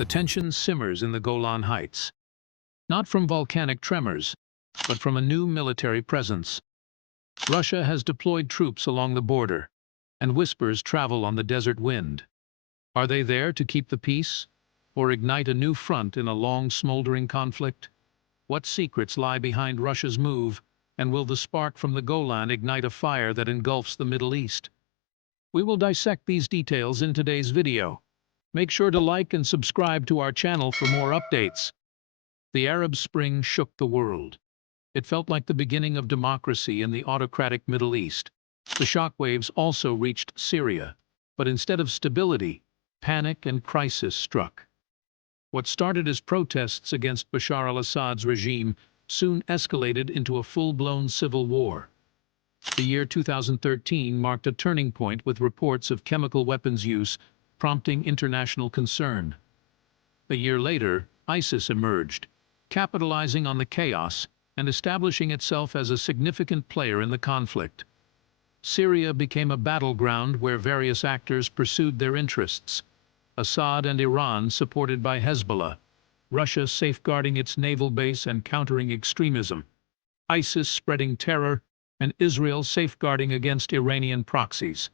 The tension simmers in the Golan Heights, not from volcanic tremors, but from a new military presence. Russia has deployed troops along the border, and whispers travel on the desert wind. Are they there to keep the peace, or ignite a new front in a long-smoldering conflict? What secrets lie behind Russia's move, and will the spark from the Golan ignite a fire that engulfs the Middle East? We will dissect these details in today's video. Make sure to like and subscribe to our channel for more updates. The Arab Spring shook the world. It felt like the beginning of democracy in the autocratic Middle East. The shockwaves also reached Syria, but instead of stability, panic and crisis struck. What started as protests against Bashar al-Assad's regime soon escalated into a full-blown civil war. The year 2013 marked a turning point with reports of chemical weapons use prompting international concern. A year later, ISIS emerged, capitalizing on the chaos and establishing itself as a significant player in the conflict. Syria became a battleground where various actors pursued their interests. Assad and Iran supported by Hezbollah, Russia safeguarding its naval base and countering extremism, ISIS spreading terror, and Israel safeguarding against Iranian proxies.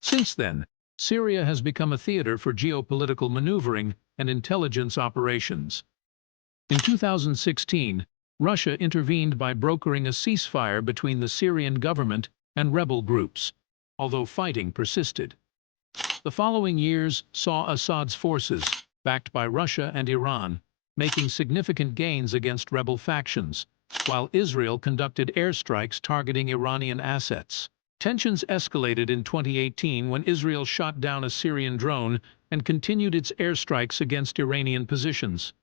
Since then, Syria has become a theater for geopolitical maneuvering and intelligence operations. In 2016, Russia intervened by brokering a ceasefire between the Syrian government and rebel groups, although fighting persisted. The following years saw Assad's forces, backed by Russia and Iran, making significant gains against rebel factions, while Israel conducted airstrikes targeting Iranian assets. Tensions escalated in 2018 when Israel shot down a Syrian drone and continued its airstrikes against Iranian positions.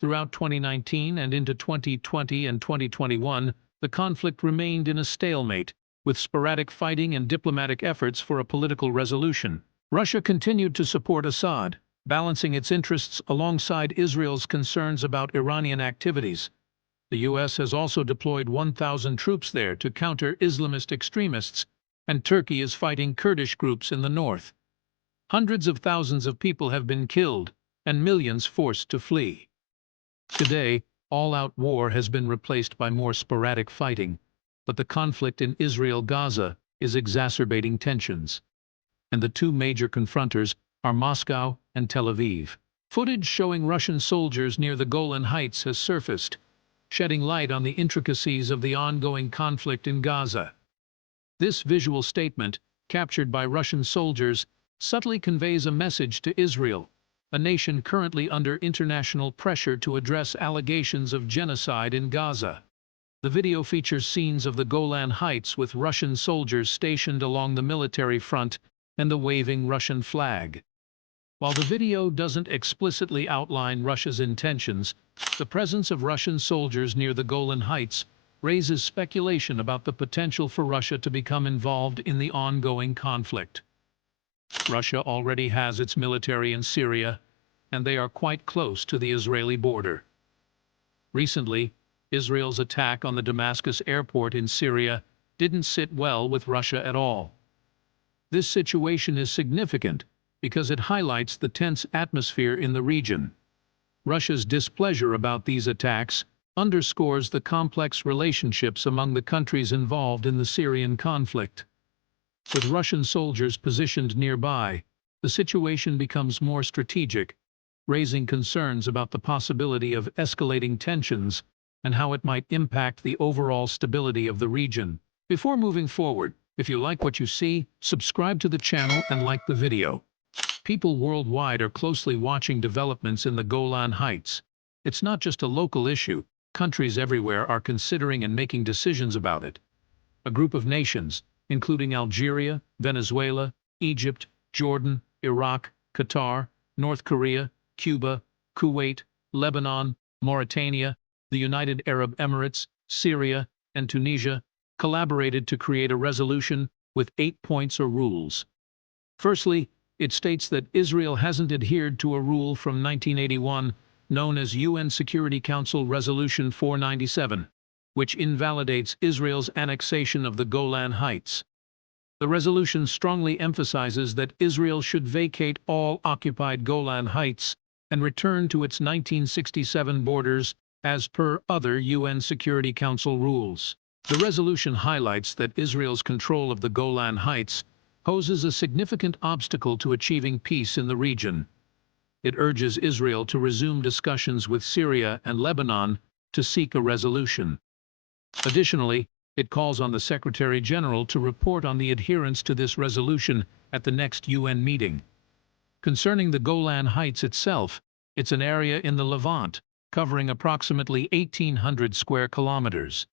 Throughout 2019 and into 2020 and 2021, the conflict remained in a stalemate, with sporadic fighting and diplomatic efforts for a political resolution. Russia continued to support Assad, balancing its interests alongside Israel's concerns about Iranian activities. The U.S. has also deployed 1,000 troops there to counter Islamist extremists, and Turkey is fighting Kurdish groups in the north. Hundreds of thousands of people have been killed, and millions forced to flee. Today, all-out war has been replaced by more sporadic fighting, but the conflict in Israel-Gaza is exacerbating tensions. And the two major confronters are Moscow and Tel Aviv. Footage showing Russian soldiers near the Golan Heights has surfaced, shedding light on the intricacies of the ongoing conflict in Gaza. This visual statement, captured by Russian soldiers, subtly conveys a message to Israel, a nation currently under international pressure to address allegations of genocide in Gaza. The video features scenes of the Golan Heights with Russian soldiers stationed along the military front and the waving Russian flag. While the video doesn't explicitly outline Russia's intentions, the presence of Russian soldiers near the Golan Heights raises speculation about the potential for Russia to become involved in the ongoing conflict. Russia already has its military in Syria, and they are quite close to the Israeli border. Recently, Israel's attack on the Damascus airport in Syria didn't sit well with Russia at all. This situation is significant because it highlights the tense atmosphere in the region. Russia's displeasure about these attacks underscores the complex relationships among the countries involved in the Syrian conflict. With Russian soldiers positioned nearby, the situation becomes more strategic, raising concerns about the possibility of escalating tensions and how it might impact the overall stability of the region. Before moving forward, if you like what you see, subscribe to the channel and like the video. People worldwide are closely watching developments in the Golan Heights. It's not just a local issue. Countries everywhere are considering and making decisions about it. A group of nations, including Algeria, Venezuela, Egypt, Jordan, Iraq, Qatar, North Korea, Cuba, Kuwait, Lebanon, Mauritania, the United Arab Emirates, Syria, and Tunisia, collaborated to create a resolution with 8 points or rules. Firstly, it states that Israel hasn't adhered to a rule from 1981 known as UN Security Council Resolution 497, which invalidates Israel's annexation of the Golan Heights. The resolution strongly emphasizes that Israel should vacate all occupied Golan Heights and return to its 1967 borders as per other UN Security Council rules. The resolution highlights that Israel's control of the Golan Heights poses a significant obstacle to achieving peace in the region. It urges Israel to resume discussions with Syria and Lebanon to seek a resolution. Additionally, it calls on the Secretary-General to report on the adherence to this resolution at the next UN meeting. Concerning the Golan Heights itself, it's an area in the Levant, covering approximately 1,800 square kilometers.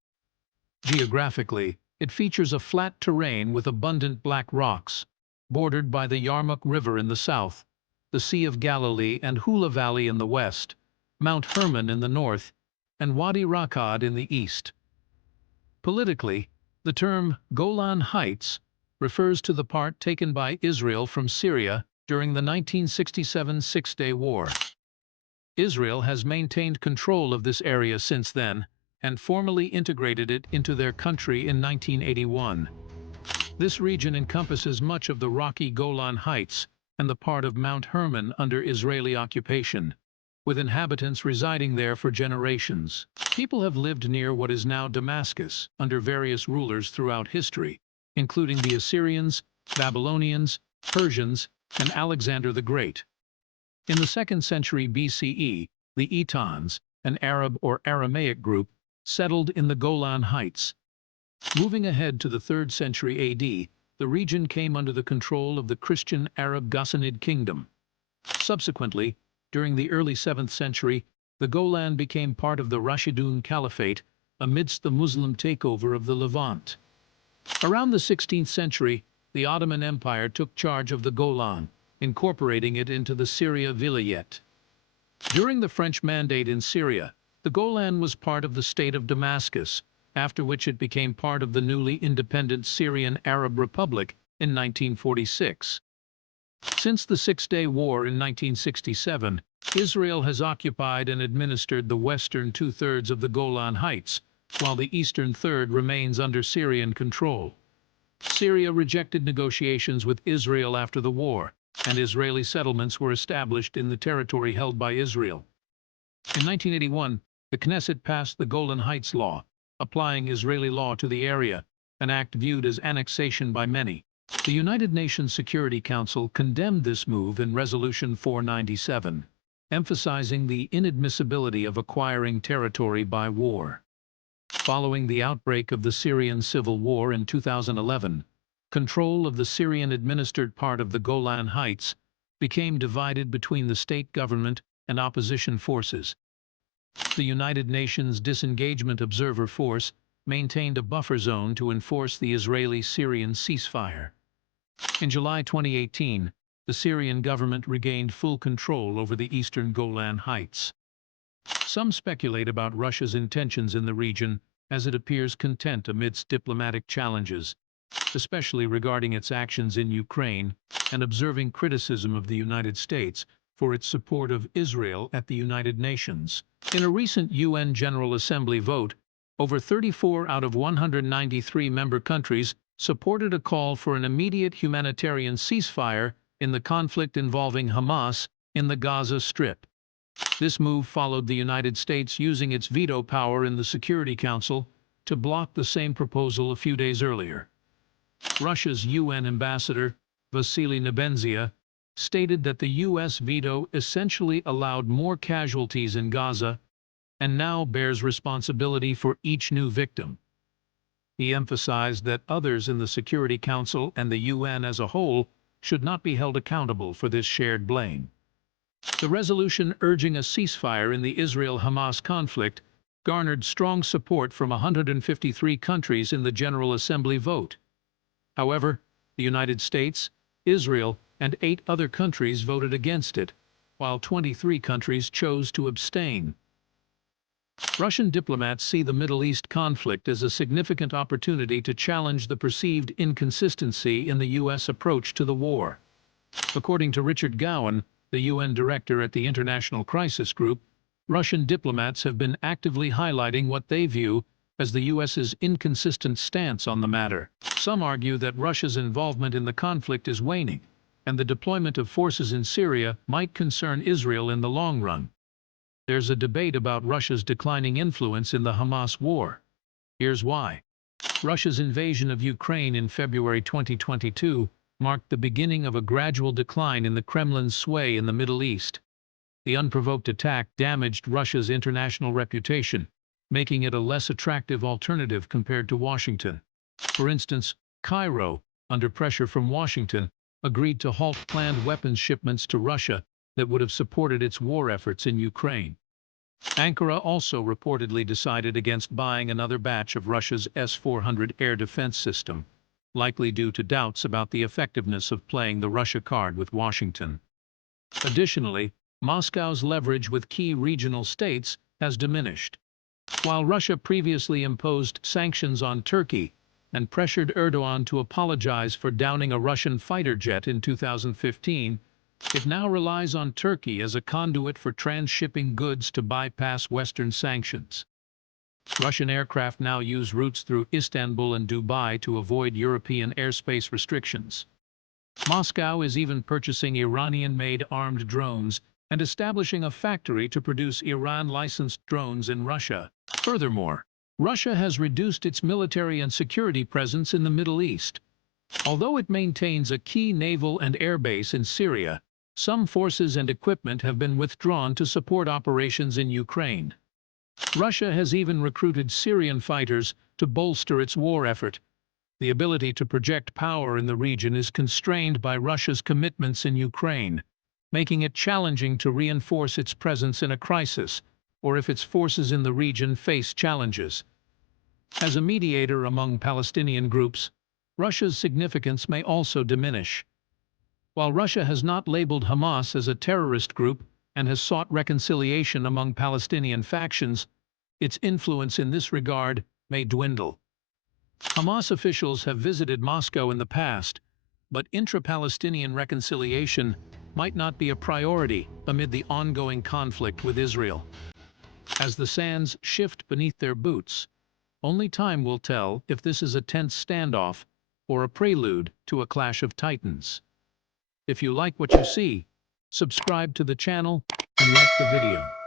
Geographically, it features a flat terrain with abundant black rocks, bordered by the Yarmouk River in the south, the Sea of Galilee and Hula Valley in the west, Mount Hermon in the north, and Wadi Rakad in the east. Politically, the term Golan Heights refers to the part taken by Israel from Syria during the 1967 Six-Day War. Israel has maintained control of this area since then and formally integrated it into their country in 1981. This region encompasses much of the rocky Golan Heights and the part of Mount Hermon under Israeli occupation, with inhabitants residing there for generations. People have lived near what is now Damascus under various rulers throughout history, including the Assyrians, Babylonians, Persians, and Alexander the Great. In the 2nd century BCE, the Etons, an Arab or Aramaic group, settled in the Golan Heights. Moving ahead to the 3rd century AD, the region came under the control of the Christian Arab Ghassanid kingdom. Subsequently, during the early 7th century, the Golan became part of the Rashidun Caliphate amidst the Muslim takeover of the Levant. Around the 16th century, the Ottoman Empire took charge of the Golan, incorporating it into the Syria Vilayet. During the French Mandate in Syria, the Golan was part of the state of Damascus, after which it became part of the newly independent Syrian Arab Republic in 1946. Since the Six-Day War in 1967, Israel has occupied and administered the western two-thirds of the Golan Heights, while the eastern third remains under Syrian control. Syria rejected negotiations with Israel after the war, and Israeli settlements were established in the territory held by Israel. In 1981, the Knesset passed the Golan Heights Law, applying Israeli law to the area, an act viewed as annexation by many. The United Nations Security Council condemned this move in Resolution 497, emphasizing the inadmissibility of acquiring territory by war. Following the outbreak of the Syrian civil war in 2011, control of the Syrian-administered part of the Golan Heights became divided between the state government and opposition forces. The United Nations Disengagement Observer Force maintained a buffer zone to enforce the Israeli-Syrian ceasefire. In July 2018, the Syrian government regained full control over the eastern Golan Heights. Some speculate about Russia's intentions in the region, as it appears content amidst diplomatic challenges, especially regarding its actions in Ukraine, and observing criticism of the United States for its support of Israel at the United Nations. In a recent UN General Assembly vote, over 34 out of 193 member countries supported a call for an immediate humanitarian ceasefire in the conflict involving Hamas in the Gaza Strip. This move followed the United States using its veto power in the Security Council to block the same proposal a few days earlier. Russia's UN ambassador, Vasily Nebenzia, stated that the U.S. veto essentially allowed more casualties in Gaza and now bears responsibility for each new victim. He emphasized that others in the Security Council and the UN as a whole should not be held accountable for this shared blame. The resolution urging a ceasefire in the Israel-Hamas conflict garnered strong support from 153 countries in the General Assembly vote. However, the United States, Israel, and 8 other countries voted against it, while 23 countries chose to abstain. Russian diplomats see the Middle East conflict as a significant opportunity to challenge the perceived inconsistency in the U.S. approach to the war. According to Richard Gowan, the UN director at the International Crisis Group, Russian diplomats have been actively highlighting what they view as the U.S.'s inconsistent stance on the matter. Some argue that Russia's involvement in the conflict is waning, and the deployment of forces in Syria might concern Israel in the long run. There's a debate about Russia's declining influence in the Hamas war. Here's why. Russia's invasion of Ukraine in February 2022 marked the beginning of a gradual decline in the Kremlin's sway in the Middle East. The unprovoked attack damaged Russia's international reputation, making it a less attractive alternative compared to Washington. For instance, Cairo, under pressure from Washington, agreed to halt planned weapons shipments to Russia that would have supported its war efforts in Ukraine. Ankara also reportedly decided against buying another batch of Russia's S-400 air defense system, likely due to doubts about the effectiveness of playing the Russia card with Washington. Additionally, Moscow's leverage with key regional states has diminished. While Russia previously imposed sanctions on Turkey and pressured Erdogan to apologize for downing a Russian fighter jet in 2015, it now relies on Turkey as a conduit for transshipping goods to bypass Western sanctions. Russian aircraft now use routes through Istanbul and Dubai to avoid European airspace restrictions. Moscow is even purchasing Iranian-made armed drones and establishing a factory to produce Iran-licensed drones in Russia. Furthermore, Russia has reduced its military and security presence in the Middle East. Although it maintains a key naval and air base in Syria, some forces and equipment have been withdrawn to support operations in Ukraine. Russia has even recruited Syrian fighters to bolster its war effort. The ability to project power in the region is constrained by Russia's commitments in Ukraine, making it challenging to reinforce its presence in a crisis, or if its forces in the region face challenges. As a mediator among Palestinian groups, Russia's significance may also diminish. While Russia has not labeled Hamas as a terrorist group and has sought reconciliation among Palestinian factions, its influence in this regard may dwindle. Hamas officials have visited Moscow in the past, but intra-Palestinian reconciliation might not be a priority amid the ongoing conflict with Israel. As the sands shift beneath their boots, only time will tell if this is a tense standoff or a prelude to a clash of titans. If you like what you see, subscribe to the channel and like the video.